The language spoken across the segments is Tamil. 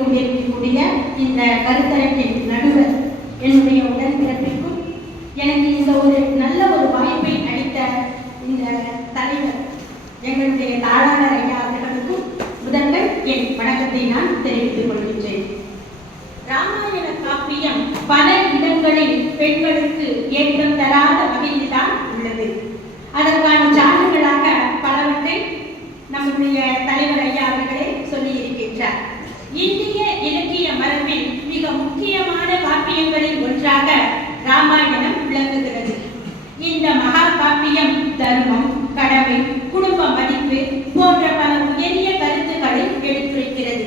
கொண்டிருக்கக்கூடிய இந்த கருத்தரங்கின் நடுவர் என்னுடைய உடன்பிறப்பிற்கும் எனக்கு இந்த ஒரு நல்ல ஒரு வாய்ப்பை அளித்த இந்த தலைவர் எங்களுடைய தாளாளர் ஐயா அவர்களுக்கும் முதன்மை என் வணக்கத்தை நான் தெரிவித்துக் கொள்கின்றேன். ராமாயண காப்பியம் பல இடங்களில் பெண்களுக்கு ஏற்றம் தராத வகையில்தான் உள்ளது. அதற்கான சான்றுகளாக பலவற்றை நம்முடைய தலைவர் ஐயா அவர்களே சொல்லி இருக்கின்றார். இந்திய இலக்கிய மரபில் மிக முக்கியமான காப்பியங்களில் ஒன்றாக ராமாயணம் விளங்குகிறது. இந்த மகா காப்பியம் தர்மம், கடமை, குடும்ப மதிப்பு போன்ற பல உயரிய கருத்துக்களை எடுத்துரைக்கிறது.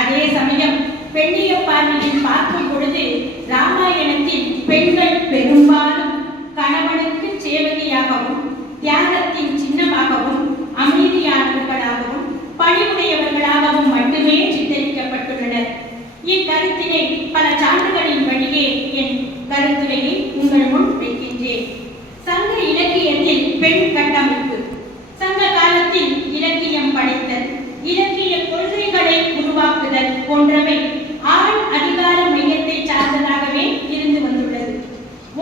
அதே சமயம் பெண்ணிய பார்வையில் பார்க்கும் பொழுது ராமாயணத்தில் பெண்கள் பெரும்பாலும் கணவனுக்கு சேவகியாகவும் தியாகத்தின் சின்னமாகவும் அமைதியானவர்களாகவும் பணிவுடையவர்களாகவும் மட்டுமே சித்தரிக்கப்பட்டுள்ளனர். இக்கருத்தினை பல சான்றுகளின் வழியே என் கருத்துரையை உங்கள் முன் வைக்கின்றேன். சங்க இலக்கியத்தில் பெண் கட்டமைப்பு, சங்க காலத்தில் இலக்கியம் படைத்தல், இலக்கிய கொள்கைகளை உருவாக்குதல் போன்றவை ஆண் அதிகார மையத்தை சார்ந்ததாகவே இருந்து வந்துள்ளது.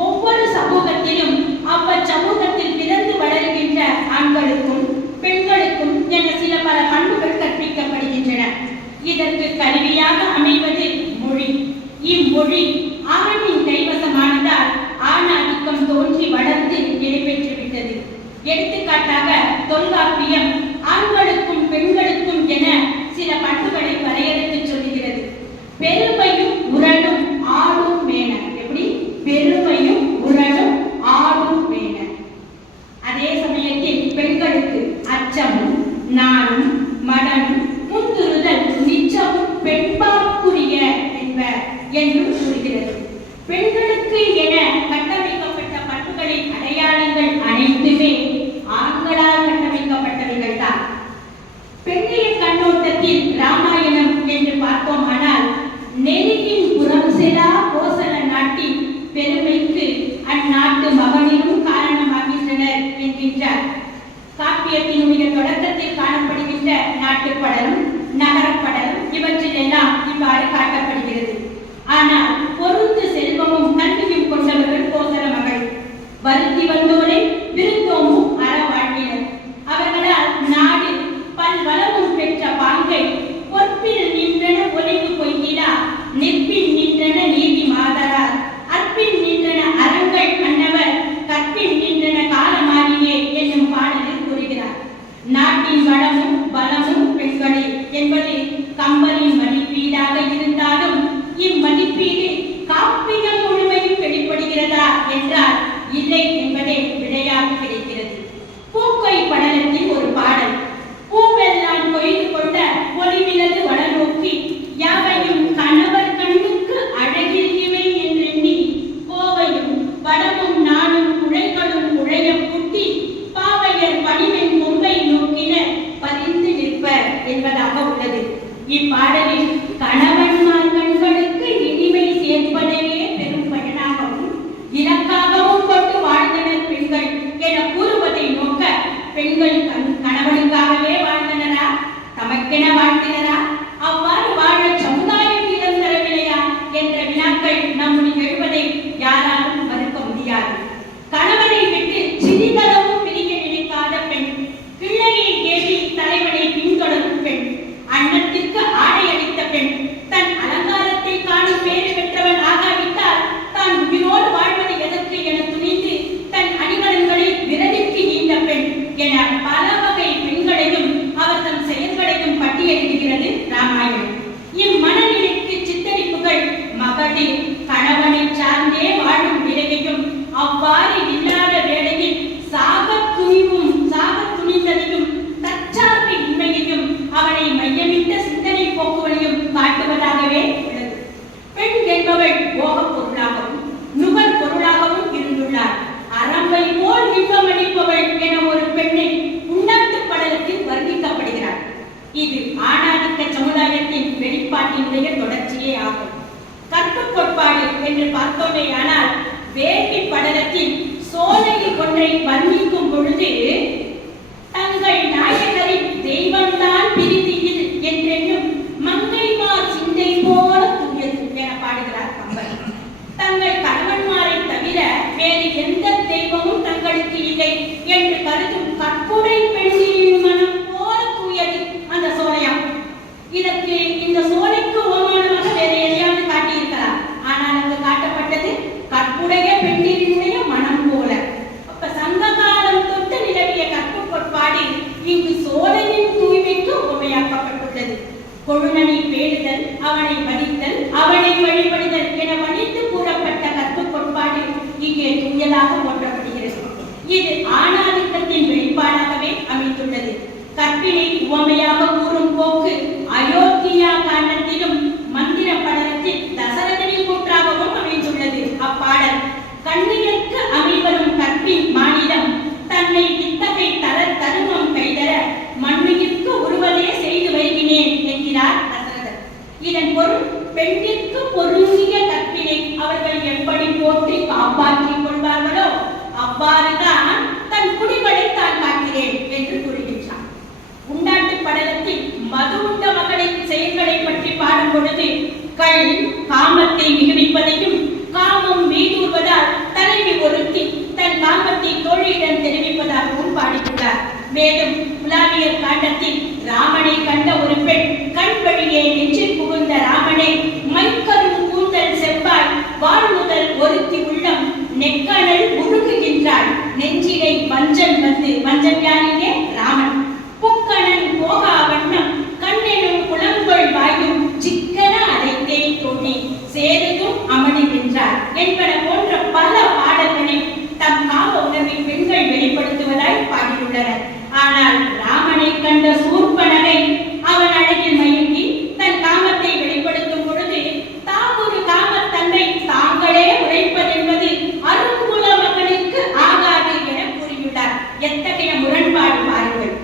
ஒவ்வொரு சமூகத்திலும் அவ்வச்சமூகத்தில் பிறந்து வளர்கின்ற ஆண்களுக்கும் பெண்களுக்கும் என சில பல பண்புகள் கற்பிக்கப்படுகின்றன. இதற்கு கருவியாக அமைவது மொழி. இம்மொழி ஆணின் கைவசமானதால் ஆணாதிக்கம் தோன்றி வளர்ந்து நிலைபெற்றுவிட்டது. எடுத்துக்காட்டாக தொல்காப்பியம் ஆண்களுக்கும் பெண்களுக்கும் என சில பண்புகளை வரையறுத்து சொல்லுகிறது. பெருமையும் உரலும் ஆடும் மேன. எப்படி? பெருமையும் உரலும் ஆடும் மேன. அதே சமயத்தில் பெண்களுக்கு அச்சமும் நாணும் மடனும் முந்துறுதல் நிச்சமும் பெண்பாக்குரிய என்ப என்றும் கூறுகிறது. பெண்களுக்கு என கட்டமைக்கப்பட்ட பண்புகளின் அடையாளங்கள் அனைத்துமே ஆண்களால் கட்டமைக்கப்பட்டவைகள் தான். பெண்ணிய கண்ணோட்டத்தில் ராமாயணம் என்று பார்த்தோமானால் நெருங்கின் புறம் செலா கோசல நாட்டின் பெருமைக்கு அந்நாட்டு மகனிலும் காரணமாகின்றனர் என்கின்றார். காப்பியத்தினுடைய தொடக்கத்தில் காணப்படுகின்ற நாட்டுப்படலும் நகரப்படலும் இவற்றிலெல்லாம் இவ்வாறு காட்டப்படுகிறது. ஆனால் பொருந்து செல்வமும் கல்வியும் கொண்டவர்கள் கோசல மகள். வருத்தி வந்தோரை விருந்தோமும் அற வாழ்வினர். அவர்களால் நாடு பல்வளமும் பெற்ற பாங்கை பொற்பில் நின்றன ஒலிவு கொய்கிலா நிற்பில் நின்றன நீதி மாதரார் அற்பில் நின்றன அறங்கள் அன்னவர் கற்பில் நின்றன காலமாரியே என்னும் பாடலில் கூறுகிறார். நாட்டின் வளமும் பலமும் பெண்களே என்பது கம்பரின் மதிப்பீடாக இருந்தாலும் இம்மதிப்பீடு காப்பியம் முழுமையும் வெளிப்படுகிறதா என்றால் இல்லை என்பதே விடையாக கிடைக்கிறது. பூக்கொய் படலத்தில் ஒரு பாடல். பூவெல்லாம் கொய்து கொண்ட பொலிவிலது வள நோக்கி யாவையும் கணவர் கண்ணுக்கு அழகில் இவை என்றெண்ணி கோவையும் வடமும் நானும் குழைகளும் குழைய பூட்டி பாவையர் பணிவெண் கொம்பை நோக்கினர் பறிந்து நிற்பர் என்பதாக உள்ளது. இப்பாடலில் கணவன்மார் கண்களுக்கு இனிமை சேர்ப்பதையே பெரும் பயனாகவும் இலக்காகவும் கொண்டு வாழ்ந்தனர் பெண்கள் என கூறுவதை நோக்க பெண்கள் கணவனுக்காகவே வாழ்ந்தனரா, தமக்கென வாழ்ந்தனரா, அவ்வாறு வாழ சமுதாயம் இடம் தரவில்லையா என்ற வினாக்கள் நம்முடைய எழுவதை யாராலும் மறுக்க முடியாது. கணவனை விட்டு சிறிதளவும் பிரிய நினைக்காத பெண், பிள்ளையை ஏறி தலைவனை பின்தொடரும் பெண், அன்னத்திற்கு ஆடை அளித்த பெண், தன் அலங்காரத்தை காணும் பேறு பெற்றவன் ஆகாவிட்டால் தான் உயிரோடு வாழ்வது எதற்கு என துணிந்து தன் அணிகலன்களை விரலிற்கு ஈந்த பெண் என பல வகை பெண்களையும் அவர் தம் செயல்களையும் பட்டியலிடுகிறது ராமாயணம். இம்மனநிலைக்கு சித்தரிப்புகள் மகளிர் கணவனை சார்ந்தே வாழும் நிலையையும் அவ்வாறு இல்லாத வேளையில் சாக துணிந்ததையும் தற்சார்பு இன்மையையும் அவனை மையமிட்ட சிந்தனை போக்குகளையும் காட்டுவதாகவே உள்ளது. பெண் என்பவள் போகப் பொருளாகவும் நுகர் பொருளாகவும் இருந்துள்ளார். அரம்பை போல் விம்பமளிப்பவள் என ஒரு பெண்ணை உண்ணாட்டு படலத்தில் வர்ணிக்கப்படுகிறார். இது ஆணாதிக்க சமுதாயத்தின் வெளிப்பாட்டினுடைய தொடர்ச்சியே ஆகும். கற்பு கோட்பாடு என்று பார்த்தோமேயானால் வேள்வி படலத்தில் சோலை ஒன்றை வர்ணிக்கும் பொழுது தங்கள் நாயகரின் தெய்வம்தான் பிரிதியில் என்றென்னும் மங்கைமார் சிந்தை அவனை மதித்தல், அவனை வழிபடுதல் என வலிந்து கூறப்பட்ட கற்பு கோட்பாடு இங்கே தூயதாக போற்றப்படுகிறது. இது ஆணாதிக்கத்தின் வெளிப்பாடாகவே அமைந்துள்ளது. கற்பினை உவமையாக கூறும் போக்கு அயோத்தியா காண்டத்திலும் மந்திர படலத்தில் தசரதனின் கூற்றாகவும் அமைந்துள்ளது. அப்பாடல் கண்ணியற்கு அமைவரும் கற்பின் மாநிலம் தன்னை இத்தகை தருமம் கைதர மண்ணிற்கு உருவதே செய்து வைக்கினேன் என்கிறார் தசரதர். இதன் பொருள் பெண்ணிற்கு பொருந்திய கற்பினை அவர்கள் எப்படி போற்றி காப்பாற்றிக் கொள்வார்களோ அவ்வாறுதான் தன் குடிகளை தான் காக்கிறேன் என்று கூறுகின்றார். உண்டாட்டு படலத்தில் மது உண்ட மகளின் செயல்களை பற்றி பாடும் பொழுது கள் காமத்தை மிகுவிப்பதையும் காமம் மீதூர்வதால் தலைவி ஒருத்தி தன் காமத்தை தோழியிடம் தெரிவிப்பதாகவும் பாடியுள்ளார். மேலும் புலாவியர் காண்டத்தில் ராமனை கண்ட ஒரு பெண் கண் வழியே நெஞ்சில் புகுந்த ராமனை மைக்கரும் கூந்தல் செவ்வாய் வாழ்முதல் ஒருத்தி உள்ளம் நெக்கணல் உருகுகின்றாள் நெஞ்சிலை வஞ்சன் வந்து வஞ்சன் யாரிலே ராமன் புக்கணன் போகா வண்ணம் கண்ணெனும் குளங்கொள் வாயும் சிக்கன அடைத்தே தோணி சேருதும் அமளி வென்றார் என்பன போன்ற பல பாடல்களை தம் காம உணர்வை பெண்கள் வெளிப்படுத்துவதாய் பாடியுள்ளனர். ஆனால் ராமனை கண்ட சூர்பனகை அவன் அழகில் மயங்கி தன் காமத்தை வெளிப்படுத்தும் பொழுது தாம் ஒரு காமத்தன்மை தாங்களே உரைப்பதென்பது அருங்குல மகனுக்கு ஆகாது என கூறியுள்ளார். எத்தகைய முரண்பாடு பாருங்கள்.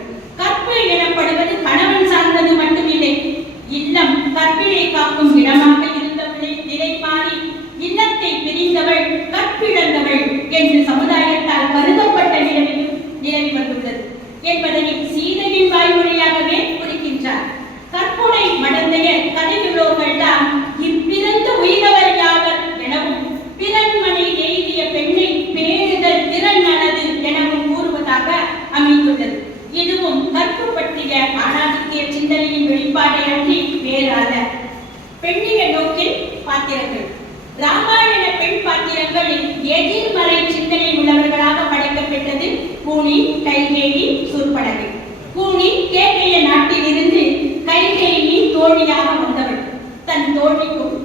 கற்பு எனப்படுவது கணவன் சார்ந்தது மட்டுமில்லை. இல்லம் கற்பினை காக்கும் இடமாக இருந்தவளை நிலை மாறி இல்லத்தை பிரிந்தவள் கற்பிழந்தவள் என்று சமுதாயத்தால் கருதப்பட்ட நிலவி வந்துள்ளது என்பதனை சீதையின் வாய்மொழியாகவே குறிக்கின்றார். கற்புனை மடந்தைய கதையுள்ளோர்கள் தான் இப்பிறந்த உயிரவர் யாவர் எனவும் பிறன்மனை எய்திய பெண்ணை பேணுதல் திறன் அளது எனவும் கூறுவதாக அமைந்துள்ளது. இதுவும் கற்பு பற்றிய ஆணாதித்ய சிந்தனையின் வெளிப்பாடை அன்றி வேறு அல்ல. பெண்ணிய நோக்கில் பாத்திரங்கள் ராமாயண பெண் பாத்திரங்களில் எதிர்மறை சிந்தனை உள்ளவர்களாக படைக்கப்பட்டது கூனி, கைகேயி, சூர்பனகை. கூனி கேகய நாட்டில் இருந்து கைகேயி தோழியாக வந்தவள். தன் தோழிக்கும்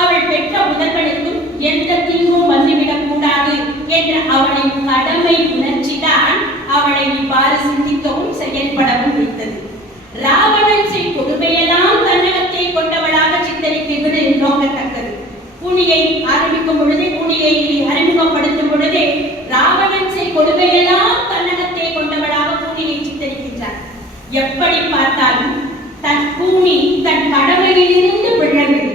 அவள் பெற்ற முதல்வனுக்கும் எந்த தீங்கும் வந்துவிடக் கூடாது என்ற அவளின் கடமை உணர்ச்சிதான் அவளை இவ்வாறு சிந்திக்கவும் செயல்படவும் வைத்தது. ராவணன் செய் கொடுமையெல்லாம் தன்னகத்தை கொண்டவளாக சித்தரிக்கிறது நோக்கத்தக்கது. கூனியை ஆரம்பிக்கும் பொழுதே, கூனியை அறிமுகப்படுத்தும் பொழுதே ராவணன் செய் கொடுமையெல்லாம் தன்னகத்தை கொண்டவளாக கூனியை சித்தரிக்கின்றார். எப்படி பார்த்தாலும் தன் கூனி தன் கடமையிலிருந்து விழவில்லை.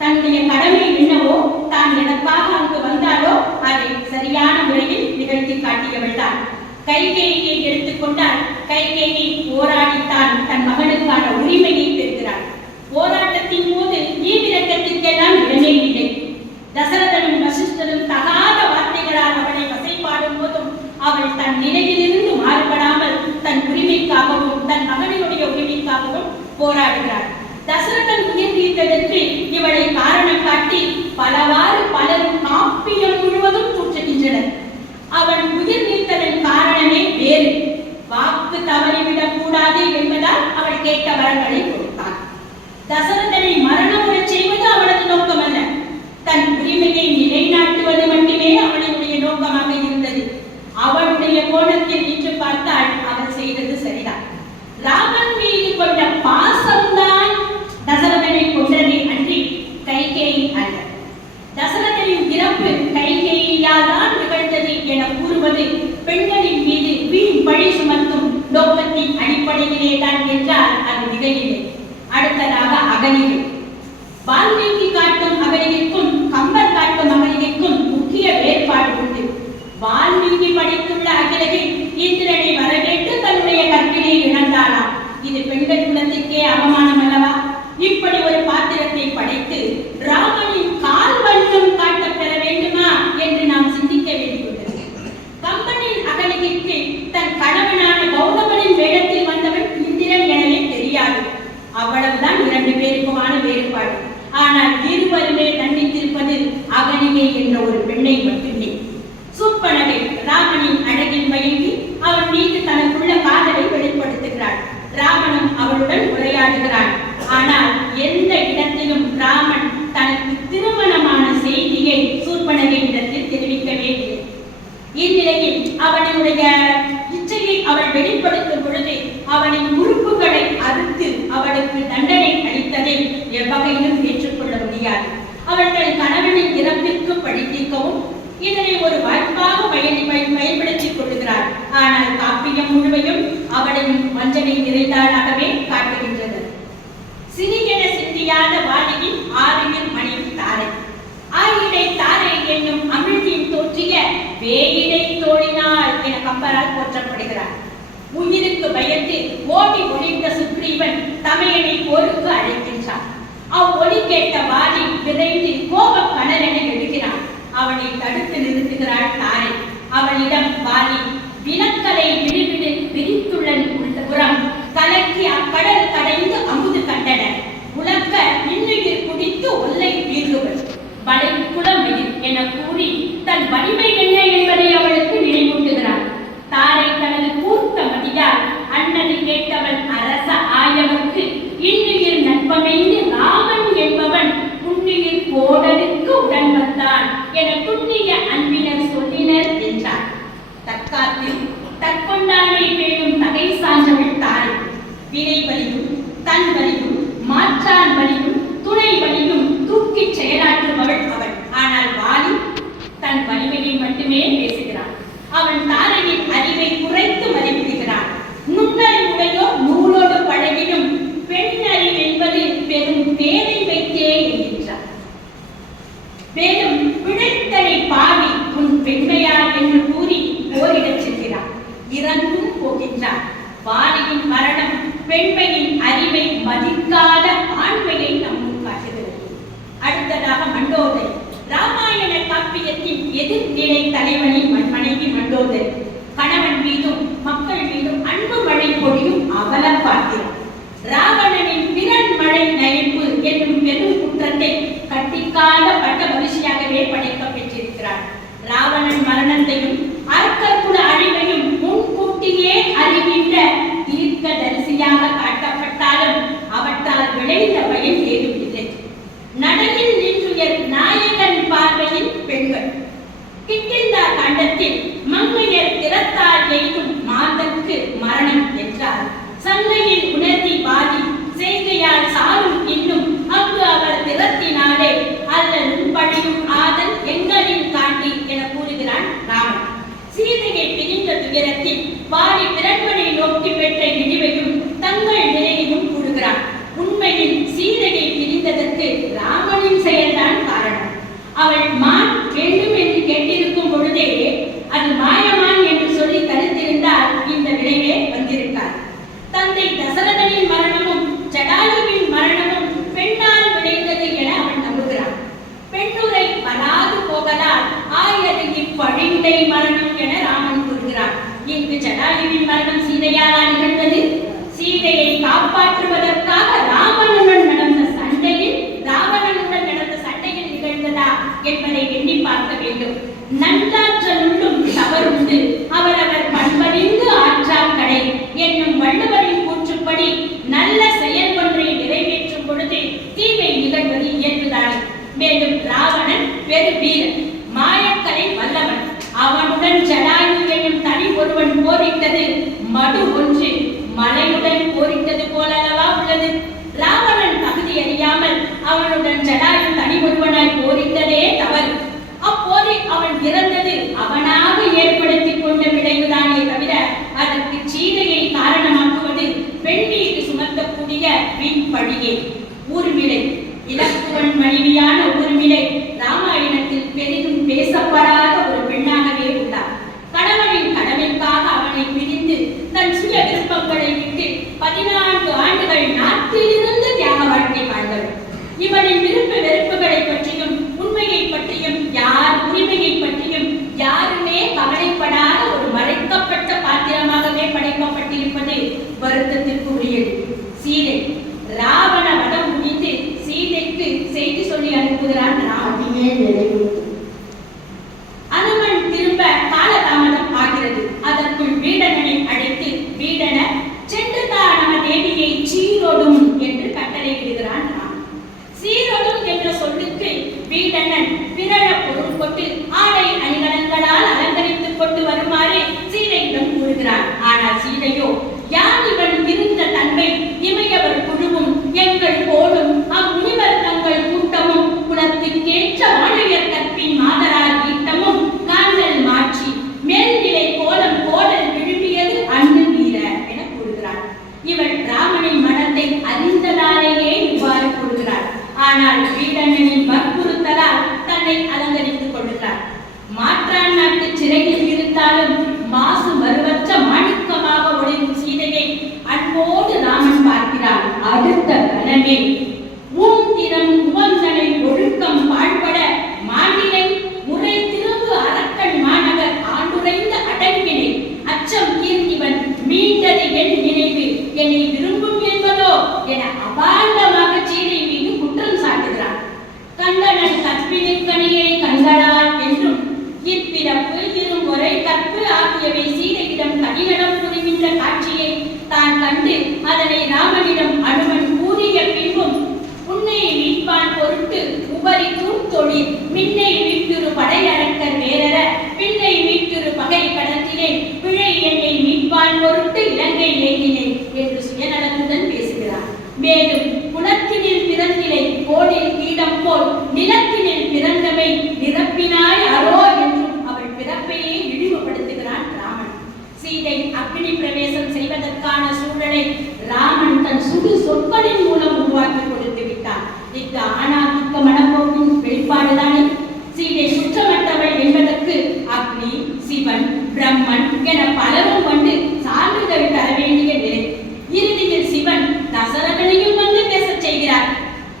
தன்னுடைய கடமை என்னவோ, தான் எனக்காக அங்கு வந்தாலோ அதை சரியான முறையில் நிகழ்த்தி காட்டியவள் தான். கைகேயியை எடுத்துக்கொண்டால் கைகேயி போராடித்தான் தன் மகனுக்கான உரிமையை பெறுகிறார். போராட்டத்தின் போது ஈவிரக்கத்திற்கெல்லாம் இடமே இல்லை. தசரதனும் வசிஷ்டரும் தகாத வார்த்தைகளால் அவளை வசைப்பாடும் போதும் அவள் தன் நிலையிலிருந்து மாறுபடாமல் தன் உரிமைக்காகவும் தன் மகனுடைய உரிமைக்காகவும் போராடுகிறார். தசரதன் உயிர் நீத்ததற்கு இவளை காரணம் காட்டி பலவாறு பலரும் காப்பியம் முழுவதும் தூற்றுகின்றனர். அவன் உயிர் நீத்ததன் காரணமே வேறு. வாக்கு தவறிவிடக் கூடாது என்பதால் அவள் கேட்ட வரங்களை கொடுத்தாள். தசரதனை மரணமுறச் செய்வது அவளது நோக்கம் அல்ல. தன் உரிமையை நிலைநாட்டுவது மட்டுமே அவளுடைய நோக்கமாக இருந்தது. அவளுடைய கோணத்தில் நின்று பார்த்தால் அவள் செய்தது சரிதான். ராமன் மீது கொண்ட பாசம்தான் தசரதனை கொன்றதே அன்றி கைகேயி அல்ல. தசரதனின் இறப்பு கைகேயியால் தான் நிகழ்ந்தது என கூறுவது பெண்களின் மீது வீண் பழி சுமத்தும் நோக்கத்தின் அடிப்படையிலே தான் என்றால் அது மிகையில்லை. அடுத்ததாக அகலிகை. வால்மீகி காட்டும் அகலிகைக்கும் கம்பர் காட்டும் அகலிகைக்கும் முக்கிய வேறுபாடு உண்டு. வால்மீகி படித்துள்ள அகலிகை இந்திரனை வரவேற்று தன்னுடைய கற்பினை இழந்தாளாம். இது பெண்கள் குலத்திற்கே அவமானம் அல்லவா? இப்படி ஒரு பாத்திரத்தை படைத்து ராமனின் கால் வண்ணம் காட்டப் பெற வேண்டுமா என்று நாம் சிந்திக்க வேண்டியுள்ளது. கம்பனின் அகலிகைக்கு தன் கணவனான கௌதமனின் வேடத்தில் வந்தவன் இந்திரன் எனவே தெரியாது. அவ்வளவுதான் இரண்டு பேருக்குமான வேறுபாடு. ஆனால் இருவருமே தண்டித்திருப்பது அகலிகை என்ற ஒரு பெண்ணை மட்டுமே. சூர்பனகை ராமனின் அழகில் மயங்கி அவன் மீது தனக்குள்ள காதலை வெளிப்படுத்துகிறாள். ராவணன் அவளுடன் உரையாடுகிறான். ஆனால் எந்த இடத்தில் நேரத்திலும் ராமன் தனக்கு திருமணமான செய்தியை சூர்பனகையிடத்தில் தெரிவிக்கவே இல்லை. இந்நிலையில் அவனுடைய இச்சையை அவள் வெளிப்படுத்தும் பொழுது அவனின் உறுப்புகளை அறுத்து அவளுக்கு தண்டனை அளித்ததை எவ்வகையிலும் ஏற்றுக்கொள்ள முடியாது. அவள் தன் கணவனின் இறப்பிற்கு பழி தீர்க்கவும் இதனை ஒரு வாய்ப்பாக பயன்படுத்திக் கொள்கிறார். ஆனால் காப்பியம் முழுமையும் அவளையும் வஞ்சனை நிறைந்தாளாகவே காட்டுகின்றது. சிறியென சிந்தியாத வாலியின் ஆறியில் மணியும் தாரை ஆயிடை தாரை என்னும் அமிழ்தின் தோற்றிய வேயிடை தோழினாள் என கம்பரால் போற்றப்படுகிறார். உயிருக்கு பயந்து ஓடி ஒளிந்த சுக்ரீவன் தமையனை போருக்கு அழைக்கின்றான். அவ்வொலி கேட்ட வாலி விரைந்து கோப கணரென எழுகிறான். அவனை தடுத்து நிறுத்துகிறாள் தாரை. அவளிடம் வாலி வினக்கலை விடுவிடு விரித்துள்ளன் புறம் கலக்கி அக்கடல் கடைந்து அமுது கண்டன உலக்க இன்னுயிர் குடித்து ஒல்லை வீழ்குவள் வளைக்குளமயில் என கூறி தன் வலிமை என்ன என்பதை அவளுக்கு நினைவூட்டுகிறார். தாரை தனது கூர்த்த மதியால் அண்ணனை கேட்டவன் அரச ஆயவர்க்கு இன்னுயிர் நட்பமைந்து ராமன் என்பவன் புண்ணியில் கோடலுக்கு உடன் வந்தான் என புண்ணிய அன்பினர் சொல்லினர் என்றார். தற்காத்தில் தற்கொண்டானை பேணும் தகை சான்றவள் தாரை. வினை வலியும் தன் வலியும் மாற்றான் வலியும் துணை வலியும் தூக்கி செயலாற்றுபவள் அவள். ஆனால் வாலி தன் வலிமையை மட்டுமே பேசுகிறான். அவன் தாரையின் அறிவை குறைத்து மதிப்பிடுகிறான். நுண்ணறிவுடையோர் நூலோடு பழகினும் பெண் அறிவு என்பது பெரும் பேரை வைத்தே என்கின்றார். மேலும் பிழைத்தனை பாவி உன் பெண்மையார் என்று கூறி போரிடச் செல்கிறார். இறந்தும் போகின்றார். வாலியின் மரணம் பெண்மையின் அறிவை மதிக்காத ஆண்மையை நம்முன் காட்டுகிறது. அடுத்ததாக மண்டோதரி. ராமாயண காப்பியத்தின் எதிர்நிலை தலைவனின் மனைவி மண்டோதரி. கணவன் மீதும் மக்கள் மீதும் அன்பு மழை பொழியும் அவல பாத்திரம். ராவணனின் பிறன் மழை நயப்பு என்னும் பெரும் குற்றத்தை கட்டிக்கால பட்ட பரிசியாகவே படைக்கப் பெற்றிருக்கிறார். ராவணன் மரணத்தையும் அரக்கர்குல அழிவையும் முன்கூட்டியே அறிவித்த தீர்க்க தரிசியாக காட்டப்பட்டாலும் அவற்றால் விளைந்த பயன் ஏதும் இல்லை. நடையில் நின்றுயர் நாயகன் பார்வையில் பெண்கள். கிட்டிந்தா காண்டத்தில் மங்கையர் திறத்தால் எய்தும் மாதற்கு மரணம் என்றார். சங்கையில் உணர்த்தி பாதி செய்கையால் சாரும் இன்னும் அங்கு அவர் திறத்தினாலே அல்லது பழியும் ஆதல் எங்களின் காண்டி என கூறுகிறான் ராமன். சீதையை பிரிந்த துயரத்தில் வாலி பிறன்மனை நோக்கி பெற்ற இழிவையும் தங்கள் நிலையையும் கூறுகிறான். உண்மையில் சீதையை பிரிந்ததற்கு ராமனின் செயல்தான் காரணம். அவள் மான் வேண்டும் என்று கேட்டிருக்கும் பொழுதே அது மாயமான் என்று சொல்லி தடுத்திருந்தால் இந்த விளைவே வந்திருக்கார். தந்தை தசரதனின் மரணமும் ஜடாயுவின் மரணமும் பெண்ணால் விளைந்தது என அவன் நம்புகிறான். பெண்ணுரை வராது போகலால் ஆயது இப்பழிவுடை மரணம் என ராமன் கூறுகிறான். இங்கு ஜடாயுவின் மரணம் சீதையால் நிகழ்ந்தது. சீதையை காப்பாற்றுவதற்காக ராவணனுடன் நடந்த சண்டையில் நிகழ்ந்ததா என்பதை எண்ணி பார்க்க வேண்டும். நன்றாற்றலுள்ளும் தவறுண்டு அவரவர் பண்பறிந்து ஆற்றால் கடை என்னும் வள்ளுவரின் கூற்றுப்படி நல்ல செயல் ஒன்றை நிறைவேற்றும் பொழுது தீமை நிகழ்வது இயல்புதான். மேலும் ராவணன் பெரு வீரன், மாயக்கலை வல்லவன். அவனுடன் ஜடாயு என்னும் தனி ஒருவன் போரிட்டது மடு ஒன்று மலையுடன் போரிட்டது போலல்லவா உள்ளது. ராவணன் தகுதி அறியாமல் அவனுடன் ஜடாயு தனி ஒருவனாய் போரிட்டதே தவறு. அப்போரில் அவன் இறந்தது அவனாக ஏற்படுத்திக் கொண்ட விளைவுதானே தவிர அதற்கு சீதையை காரணமாக்குவது பெண் மீது சுமத்தக்கூடிய வீண் பழியே. ஊர்மிளை. இலக்குவன் மனைவியான ஊர்மிளை ராமாயணத்தில் பெரிதும் பேசப்படாத ஒரு பெண்ணாகவே உள்ளார். கணவனின் கடமைக்காக அவனை பிரிந்து தன் சுய விருப்பங்களை விட்டு 14 ஆண்டுகள் நாட்டிலிருந்து தியாக வாழ்க்கை வாழ்ந்தவர். இவனின் விருப்ப வெறுப்புகளை பற்றியும் உண்மையை பற்றியும் யார் உரிமையை பற்றியும் யாருமே கவலைப்படாத ஒரு மறைக்கப்பட்ட பாத்திரமாகவே படைக்கப்பட்டிருப்பது வருத்தத்திற்கு உரியது. சீதை. ராவண வதம் முடிந்து சீதைக்கு செய்தி சொல்லி அனுப்புகிறான் ராமன். அனுமன் திரும்ப காலதாமதம் ஆகிறது. அதற்குள் வீடனை அழைத்து வீடன சென்று தான் நம்ம தேவியை சீரோடும் என்று கட்டளை விடுகிறான் ராமன். சொல்லுக்கு வீடண்ணன் பிறர பொருள் கொண்டு ஆடை அணிகலன்களால் அலங்கரித்துக் கொண்டு வருமாறு சீதையிடம் கூறுகிறான். ஆனால் சீதையோ, யார் இவன் இருந்த தன்மை இமையவர் குழுவும் எங்கள் போலும் அம்முனிவர் தங்கள் கூட்டமும் குலத்துக்கேற்ற வாழையர் கற்பின் மாதரார் ஈட்டமும் காந்தல் மாற்றி மேல்நிலை கோலம் கோடல் விழுமியது அண்ணு வீர என கூறுகிறார். இவள் ராமனின் மனத்தை அறிந்ததாலேயே இவ்வாறு கூறுகிறார். ஆனால் வீடண்ணனின் வற்புறுத்தலால் தன்னை அலங்கரித்துக் கொள்கிறார். மாற்றான் நாட்டு சிறையில் இருந்தாலும் மாசு மறுவற்ற மாணிக்கமாக ஒளிரும் சீதையை அன்போடு ராமன் பார்க்கிறான். அடுத்த கணமே ஊந்திரம் உவந்தனை ஒழுக்கம் பாழ்பட மாண்டினை முறை திரும்பு அரக்கன் மாநகர் ஆண்டுரைந்த அடங்கினை அச்சம் தீர்ந்திவன் மீண்டது என் நினைவு என்னை விரும்பும் என்பதோ என அபாண்டமாக சீதை மீது குற்றம் சாட்டுகிறான். கண்டனன் கற்பினுக்கணியை கண்களால் என்றும் இப்பிறப்பு இருமுறை கற்பு ஆகியவை சீதையிடம் கடினம் புரிகின்ற காட்சியை தான் கண்டு அதனை ராமனிடம் அனுமன் கூறிய பின்பும் உன்னை மீட்பான் பொருட்டு உபரிக்கும் தொழில் மின்னை மீட்டுரு படையரக்கர் வேறற பின்னை மீட்டுரு பகை கடத்திலே பிழை என்னை மீட்பான் பொருட்டு இலங்கை ஏகினேன் என்று சுயநலத்துடன் பேசுகிறார். மேலும் குலத்தினில் பிறந்திலை கோடில் கீடம் போல் நிலத்தினில் பிறந்தவை நிரப்பினாய் அரோ என்றும் அவள் பிறப்பையே இழிவுபடுத்துகிறான் ராமன். சீதை அக்னி பிரவேசம் செய்வதற்கான சூழலை ராமன் தன் சுடு சொற்களின் மூலம் உருவாக்கி கொடுத்து விட்டார். இங்கு ஆணாதிக்க மனப்போக்கின் வெளிப்பாடுதானே. சீதை குற்றமற்றவள் என்பதற்கு அக்னி, சிவன், பிரம்மன் என பலரும் வந்து சான்றிதழ் தர வேண்டிய நிலை. இறுதியில் சிவன் தசரகனையும் வந்து பேசச் செய்கிறார்.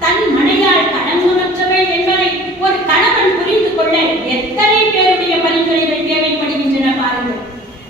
தன் மனையால் கடங்குமற்றவள் என்பதை ஒரு கணவன் புரிந்து கொள்ள எத்தனை பேருடைய பரிந்துரைகள் தேவைப்படுகின்றன பாருங்கள்.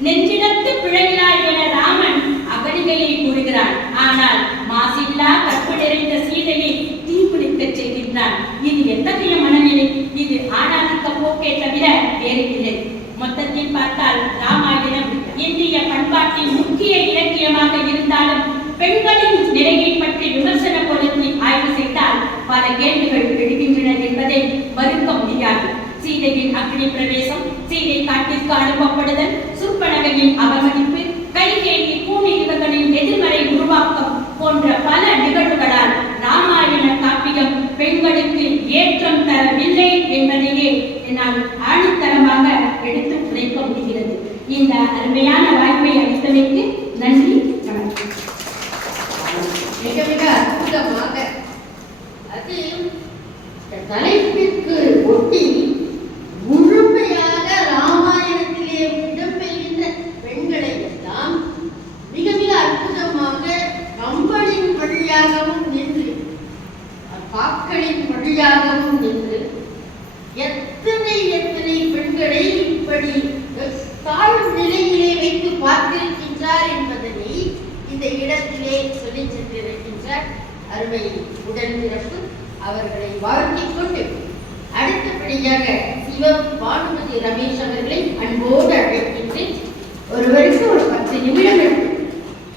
நெஞ்சிடத்து பிழையினாய் என ராமன் அகலிகையை கூறுகிறான். ஆனால் மாசில்லா கற்பு நிறைந்த சீதையை தீக்குளிக்க செய்கின்றான். இது எத்தகைய மனநிலை? இது ஆணாதிக்க போக்கே தவிர வேறு இல்லை. மொத்தத்தில் பார்த்தால் ராமாயணம் இந்திய பண்பாட்டின் முக்கிய இலக்கியமாக இருந்தாலும் பெண்களின் நிலையை பற்றி விமர்சன கோணத்தில் ஆய்வு செய்தால் பல கேள்விகள் எழுகின்றன என்பதை மறுக்க முடியாது. சீதையின் அக்னி பிரவேசம், சீதை காட்டிற்கு அனுப்பப்படுதல், சுர்பனகையின் அவமதிப்பு, கைகேயி கூனி இவர்களின் எதிர்மறை உருவாக்கம் போன்ற பல நிகழ்வுகளால் ராமாயண காப்பியம் பெண்களுக்கு ஏற்றம் தரவில்லை என்பதையே என்னால் ஆணித்தரமாக எடுத்து உரைக்க முடிகிறது. இந்த அருமையான வாய்ப்பை அளித்தமைக்கு நன்றி. மிக மிக அற்புதமாக அது தலைப்பிற்கு ஒட்டி முழுமையாக ராமாயணத்திலே இடம்பெறுகின்ற பெண்களை எல்லாம் மிக மிக அற்புதமாக கம்பனின் வழியாகவும் நின்று பாக்களின் வழியாகவும் நின்று எத்தனை எத்தனை பெண்களை இப்படி தாழ்வு நிலையிலே வைத்து பார்த்திருக்கின்றார் என்பதனை இந்த இடத்திலே சொல்லி சென்றிருக்கின்றார் அருமை உடன்பிறப்பு. அவர்களை வாழ்த்திக் கொண்டு அடுத்தபடியாக சிவபானுமதி ரமேஷ் அவர்களை அன்போடு அழைக்கின்றேன். ஒருவருக்கு ஒரு 10 நிமிடங்கள்